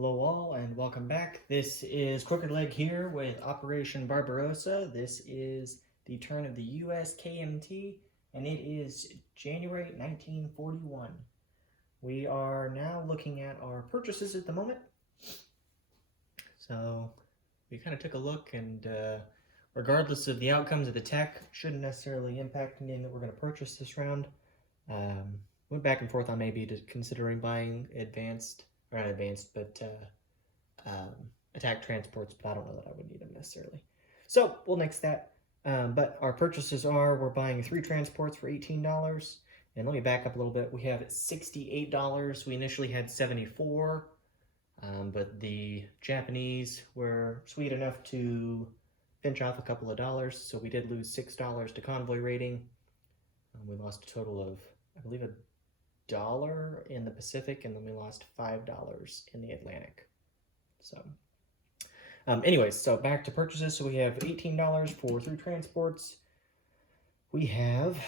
Hello all and welcome back. This is Crooked Leg here with Operation Barbarossa. This is the turn of the US KMT and it is January 1941. We are now looking at our purchases at the moment. So we kind of took a look and regardless of the outcomes of the tech, shouldn't necessarily impact the name that we're going to purchase this round. Went back and forth on maybe considering buying attack transports, but I don't know that I would need them necessarily. So we'll nix that. But our purchases are, we're buying 3 transports for $18. And let me back up a little bit. We have $68. We initially had $74, but the Japanese were sweet enough to pinch off a couple of dollars. So we did lose $6 to convoy rating. We lost a total of, I believe, $1 in the Pacific, and then we lost $5 in the Atlantic. So anyways, so back to purchases. So we have $18 for 3 transports. We have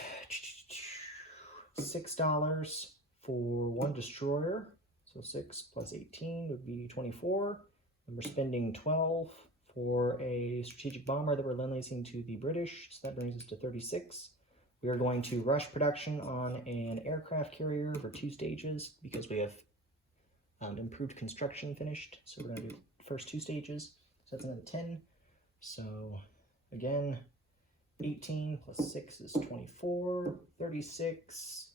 $6 for 1 destroyer. So 6 plus 18 would be 24. And we're spending 12 for a strategic bomber that we're lend-leasing to the British. So that brings us to 36. We are going to rush production on an aircraft carrier for 2 stages because we have improved construction finished. So we're going to do the first 2 stages. So that's another 10. So again, 18 plus 6 is 24, 36,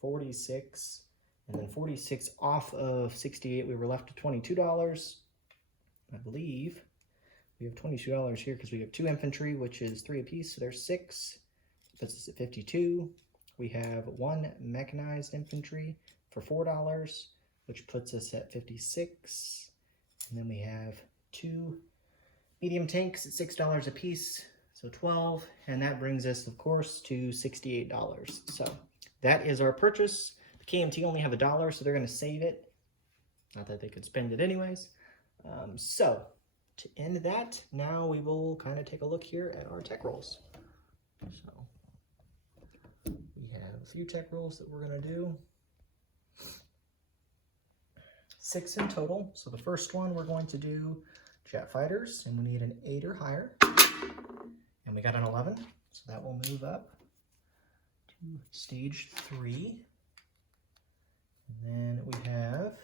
46, and then 46 off of 68. We were left with $22. I believe we have $22 here because we have 2 infantry, which is 3 apiece, so there's 6. Puts us at 52. We have 1 mechanized infantry for $4, which puts us at 56. And then we have 2 medium tanks at $6 a piece, so 12. And that brings us, of course, to $68. So that is our purchase. The KMT only have $1, so they're going to save it. Not that they could spend it anyways. So to end that, now we will kind of take a look here at our tech rolls. So we have a few tech rolls that we're going to do. 6 in total. So the first one we're going to do jet fighters, and we need an 8 or higher. And we got an 11, so that will move up to stage 3. And then we have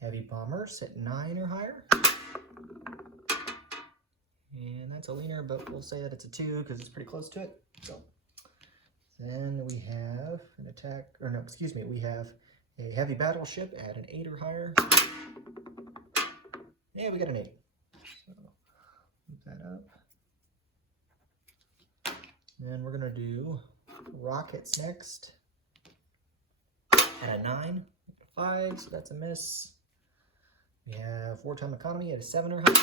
heavy bombers at 9 or higher. And that's a leaner, but we'll say that it's a 2 because it's pretty close to it. So then we have an attack, or no, excuse me, we have a heavy battleship at an 8 or higher. Yeah, we got an 8. So move that up. Then we're gonna do rockets next at a 9, 5, so that's a miss. We have wartime economy at a 7 or higher.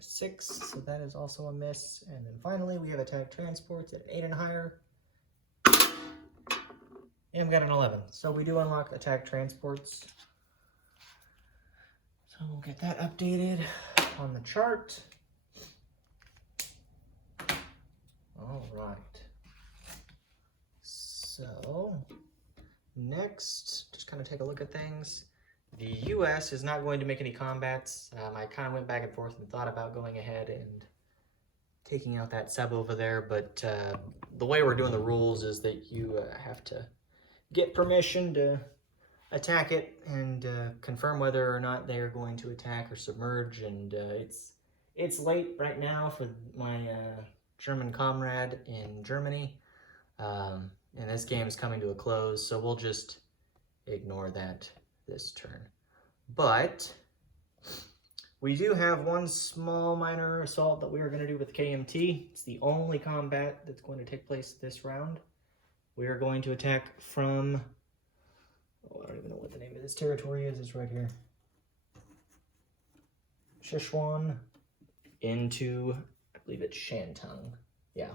6, so that is also a miss. And then finally we have attack transports at an 8 and higher. And we got an 11. So we do unlock attack transports. So we'll get that updated on the chart. All right. So next, just kind of take a look at things. The U.S. is not going to make any combats. I kind of went back and forth and thought about going ahead and taking out that sub over there, but the way we're doing the rules is that you have to get permission to attack it and confirm whether or not they are going to attack or submerge, and it's late right now for my German comrade in Germany, and this game is coming to a close, so we'll just ignore that this turn. But we do have one small minor assault that we are going to do with KMT. It's the only combat that's going to take place this round. We are going to attack from, I don't even know what the name of this territory is. It's right here. Sichuan into, I believe it's Shantung. Yeah.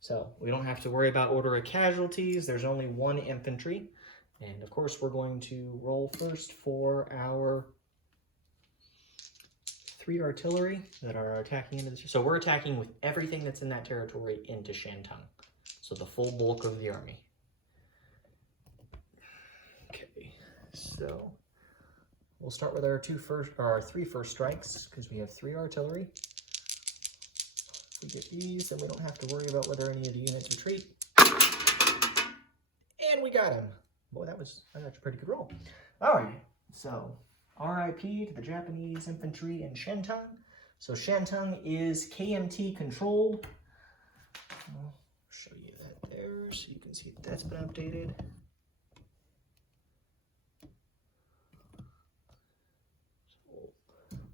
So we don't have to worry about order of casualties. There's only 1 infantry. And of course, we're going to roll first for our 3 artillery that are attacking into this. So we're attacking with everything that's in that territory into Shantung. So the full bulk of the army. So we'll start with our three first strikes because we have 3 artillery. If we get these, then we don't have to worry about whether any of the units retreat. And we got him. Boy, that was actually a pretty good roll. All right, so RIP to the Japanese infantry in Shantung. So Shantung is KMT controlled. I'll show you that there so you can see that that's been updated. So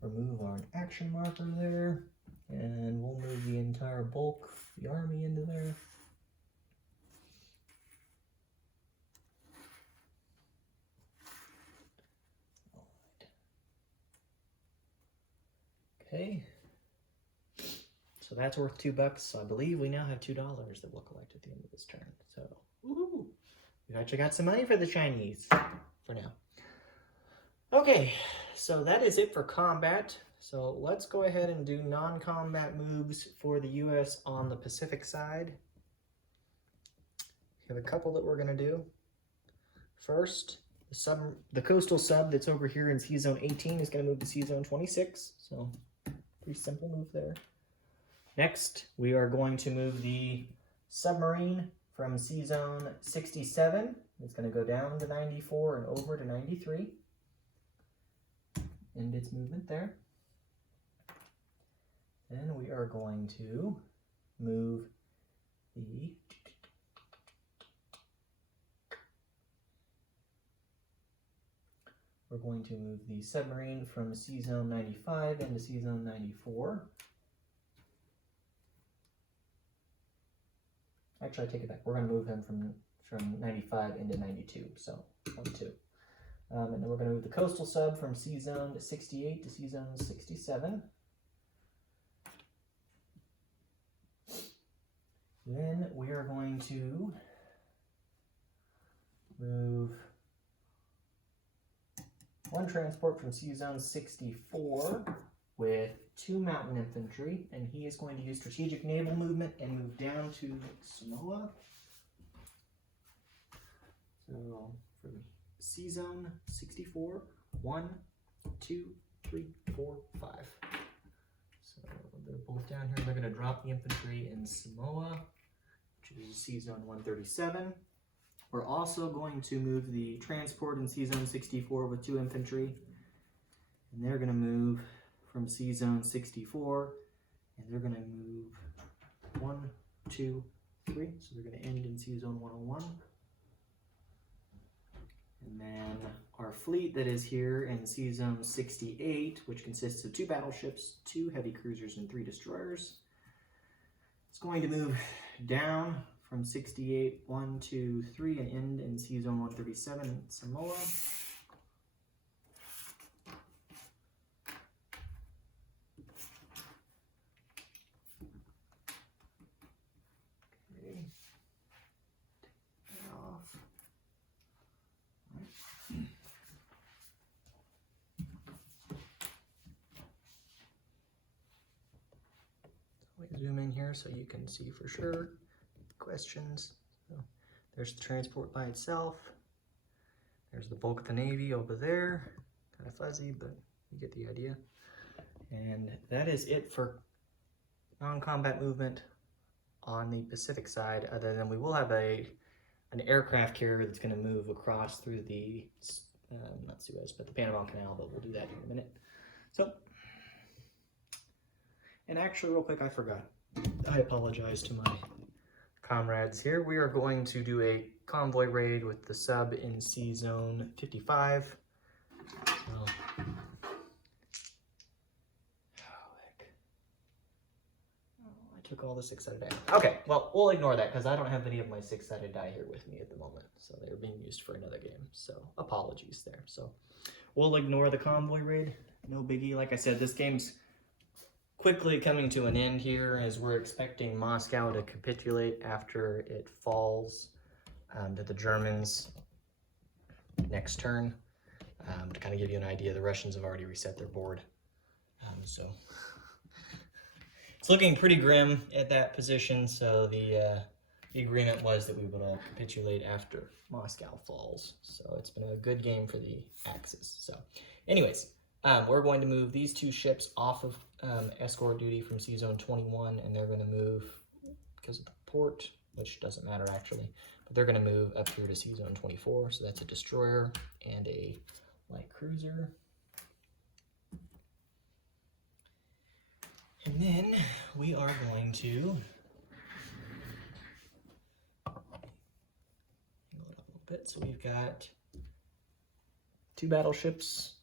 we'll remove our action marker there, and we'll move the entire bulk, the army, into there. Okay, so that's worth $2. So I believe we now have $2 that we'll collect at the end of this turn. So, woohoo! We've actually got some money for the Chinese for now. Okay, so that is it for combat. So let's go ahead and do non-combat moves for the U.S. on the Pacific side. We have a couple that we're going to do. First, the coastal sub that's over here in Sea Zone 18 is going to move to Sea Zone 26. So pretty simple move there. Next, we are going to move the submarine from Sea Zone 67. It's going to go down to 94 and over to 93. End its movement there. Then we are going to move the submarine from Sea Zone 95 into Sea Zone 94. Actually, I take it back. We're going to move him from 95 into 92, so 1, 2. And then we're going to move the coastal sub from Sea Zone 68 to Sea Zone 67. Then we are going to move 1 transport from Sea Zone 64 with 2 mountain infantry, and he is going to use strategic naval movement and move down to Samoa. So from Sea Zone 64, 1, 2, 3, 4, 5. So they're both down here. They're going to drop the infantry in Samoa, which is Sea Zone 137. We're also going to move the transport in Sea Zone 64 with 2 infantry, and they're going to move from Sea Zone 64, and they're going to move 1, 2, 3, so they're going to end in Sea Zone 101. And then our fleet that is here in Sea Zone 68, which consists of 2 battleships, 2 heavy cruisers, and 3 destroyers, it's going to move down from 68, 1, 2, 3, and end in Sea Zone 137 in Samoa. Okay. Take that off. So we zoom in here so you can see for sure. Questions. So there's the transport by itself. There's the bulk of the Navy over there. Kind of fuzzy, but you get the idea. And that is it for non-combat movement on the Pacific side, other than we will have an aircraft carrier that's going to move across through the, not Suez, but the Panama Canal, but we'll do that in a minute. So, and actually real quick, I forgot. I apologize to my comrades here. We are going to do a convoy raid with the sub in Sea Zone 55. So, I took all the 6-sided die. Okay, well, we'll ignore that because I don't have any of my 6-sided die here with me at the moment. So they're being used for another game. So apologies there. So we'll ignore the convoy raid. No biggie. Like I said, this game's quickly coming to an end here as we're expecting Moscow to capitulate after it falls to the Germans next turn. To kind of give you an idea, the Russians have already reset their board. So it's looking pretty grim at that position. So the the agreement was that we would capitulate after Moscow falls. So it's been a good game for the Axis. So anyways, we're going to move these two ships off of escort duty from Sea Zone 21, and they're going to move, because of the port, which doesn't matter actually, but they're going to move up here to Sea Zone 24. So that's a destroyer and a light cruiser. And then we are going to so we've got two battleships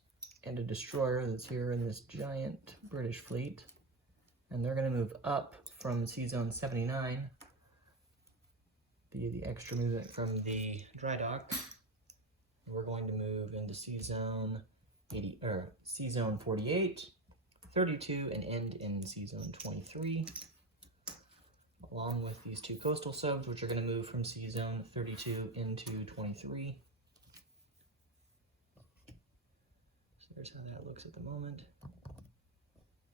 and a destroyer that's here in this giant British fleet, and they're going to move up from Sea Zone 79 via the extra movement from the dry dock. We're going to move into Sea Zone 80 or Sea Zone 48, 32, and end in Sea Zone 23. Along with these two coastal subs, which are going to move from Sea Zone 32 into 23. So there's how that looks at the moment.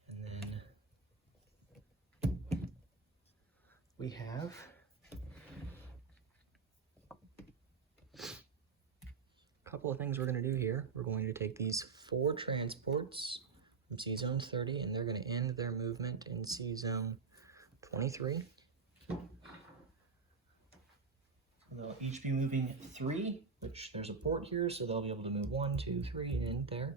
And then we have a couple of things we're going to do here. We're going to take these 4 transports from Sea Zone 30, and they're going to end their movement in Sea Zone 23. They'll each be moving 3, which there's a port here, so they'll be able to move 1, 2, 3, and in there.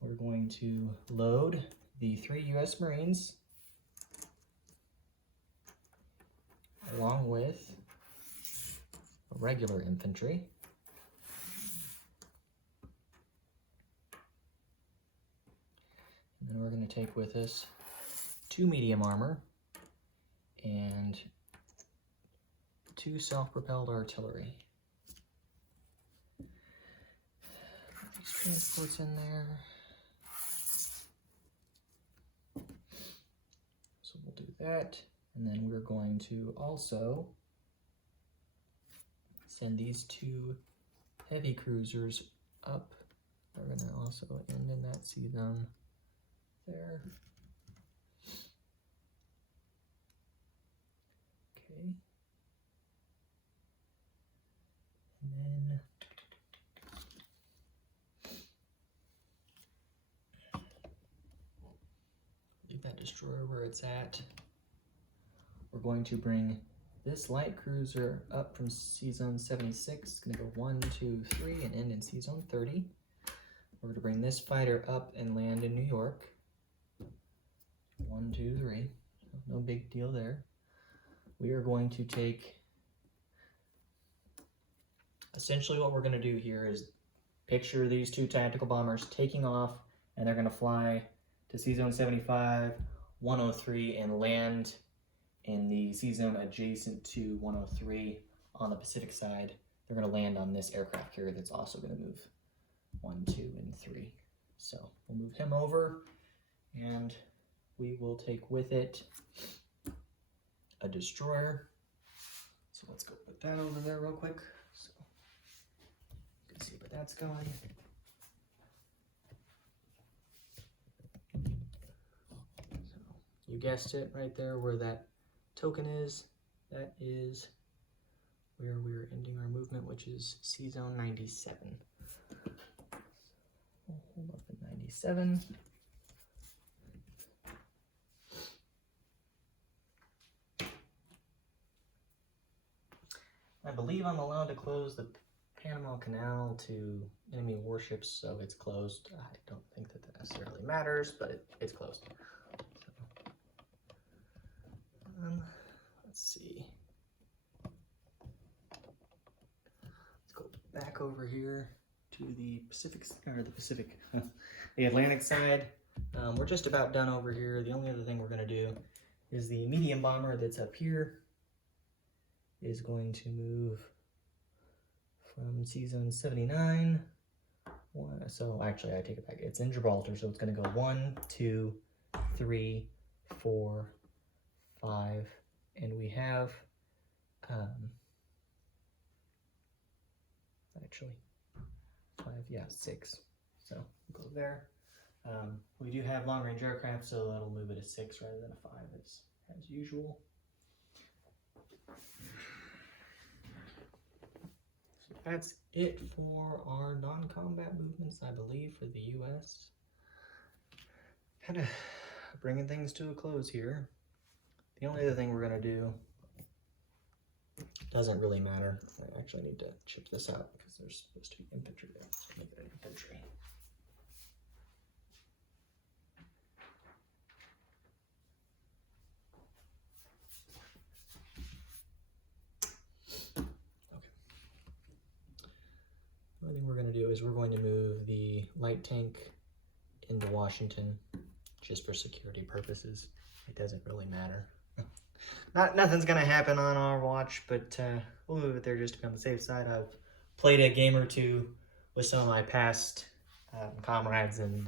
We're going to load the 3 U.S. Marines along with regular infantry. And then we're going to take with us 2 medium armor and 2 self-propelled artillery. These transports in there. So we'll do that. And then we're going to also send these 2 heavy cruisers up. They're going to also end in that sea zone there. Okay. And then leave that destroyer where it's at. We're going to bring this light cruiser up from Sea Zone 76. It's going to go 1, 2, 3 and end in Sea Zone 30. We're going to bring this fighter up and land in New York. 1, 2, 3. No big deal there. We are going to take, essentially what we're going to do here is picture these 2 tactical bombers taking off, and they're going to fly to Sea Zone 75, 103, and land in the sea zone adjacent to 103 on the Pacific side. They're going to land on this aircraft carrier that's also going to move 1, 2, and 3. So we'll move him over, and we will take with it a destroyer. So let's go put that over there real quick so you can see where that's going. So you guessed it right there where that token is. That is where we're ending our movement, which is Sea Zone 97. We'll hold up at 97. I believe I'm allowed to close the Panama Canal to enemy warships, so it's closed. I don't think that necessarily matters, but it's closed. So, let's see. Let's go back over here to the the Atlantic side. We're just about done over here. The only other thing we're going to do is the medium bomber that's up here is going to move from Sea Zone 79. So actually, I take it back. It's in Gibraltar, so it's going to go 1, 2, 3, 4, 5, and we have actually 5, yeah, 6. So we'll go there. We do have long-range aircraft, so that'll move it to 6 rather than a 5 as usual. So that's it for our non-combat movements, I believe, for the U.S. Kind of bringing things to a close here. The only other thing we're going to do doesn't really matter. I actually need to chip this out because there's supposed to be infantry there. So make it an infantry. Okay. The only thing we're going to do is we're going to move the light tank into Washington just for security purposes. It doesn't really matter. Nothing's gonna happen on our watch, but we'll move it there just to be on the safe side. I've played a game or two with some of my past comrades, and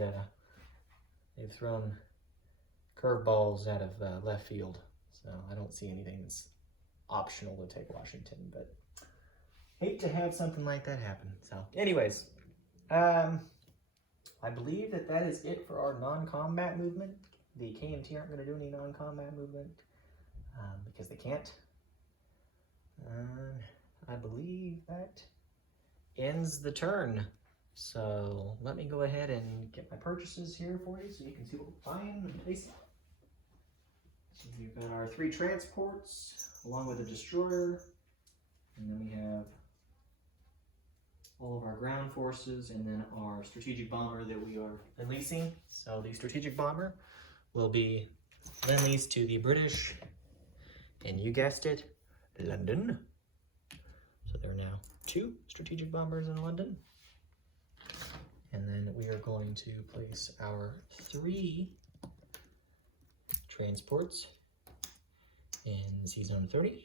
they've thrown curveballs out of left field. So I don't see anything that's optional to take Washington, but hate to have something like that happen. So anyways, I believe that is it for our non-combat movement. The KMT aren't going to do any non-combat movement because they can't. I believe that ends the turn. So let me go ahead and get my purchases here for you so you can see what we're buying and placing. So we've got our 3 transports along with a destroyer, and then we have all of our ground forces, and then our strategic bomber that we are leasing. So the strategic bomber will be lend-leased to the British, and you guessed it, London. So there are now 2 strategic bombers in London. And then we are going to place our 3 transports in Sea Zone 30,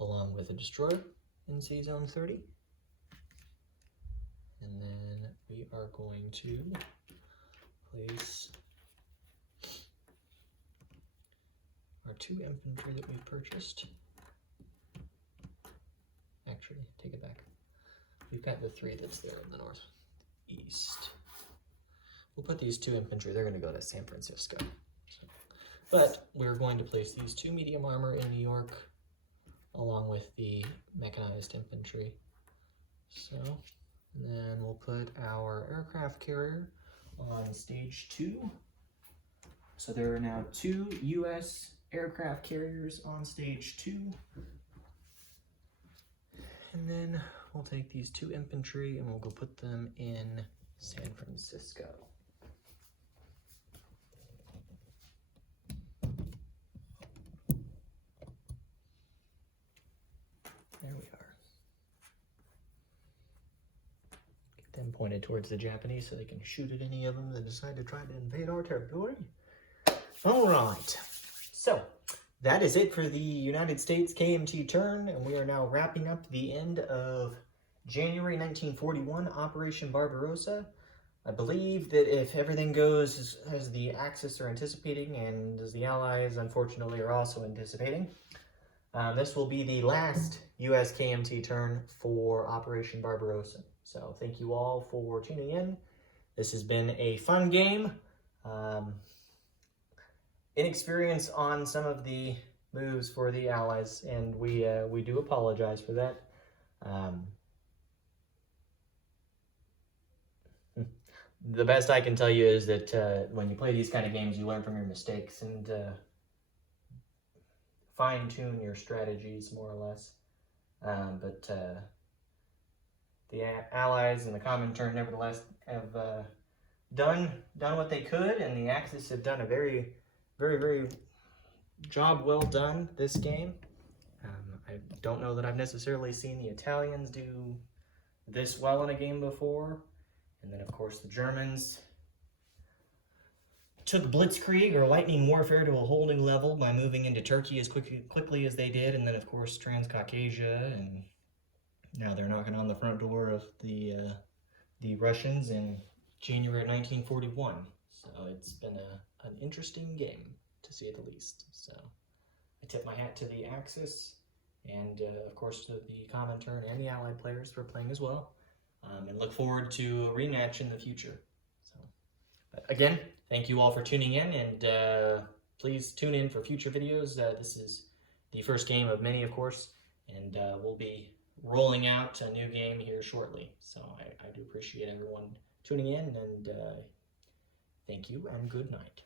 along with a destroyer in Sea Zone 30. And then we are going to place our 2 infantry that we've purchased. Actually, take it back. We've got the 3 that's there in the northeast. We'll put these 2 infantry, they're going to go to San Francisco. So, but we're going to place these 2 medium armor in New York, along with the mechanized infantry. So, and then we'll put our aircraft carrier on stage 2. So there are now 2 U.S. aircraft carriers on stage 2. And then we'll take these 2 infantry and we'll go put them in San Francisco. There we are. Get them pointed towards the Japanese so they can shoot at any of them that decide to try to invade our territory. All right. So that is it for the United States KMT turn, and we are now wrapping up the end of January 1941 Operation Barbarossa. I believe that if everything goes as the Axis are anticipating and as the Allies unfortunately are also anticipating, this will be the last U.S. KMT turn for Operation Barbarossa. So thank you all for tuning in. This has been a fun game. Inexperience on some of the moves for the Allies, and we do apologize for that. The best I can tell you is that when you play these kind of games, you learn from your mistakes and fine-tune your strategies more or less. But the Allies and the Comintern nevertheless have done what they could, and the Axis have done a very job well done this game. I don't know that I've necessarily seen the Italians do this well in a game before. And then of course the Germans took blitzkrieg or lightning warfare to a holding level by moving into Turkey as quickly as they did, and then of course Transcaucasia, and now they're knocking on the front door of the Russians in January 1941. So it's been an interesting game, to say the least. So I tip my hat to the Axis, and of course to the Comintern and the Allied players for playing as well, and look forward to a rematch in the future. So again, thank you all for tuning in, and please tune in for future videos. This is the first game of many, of course, and we'll be rolling out a new game here shortly. So I do appreciate everyone tuning in, and thank you and good night.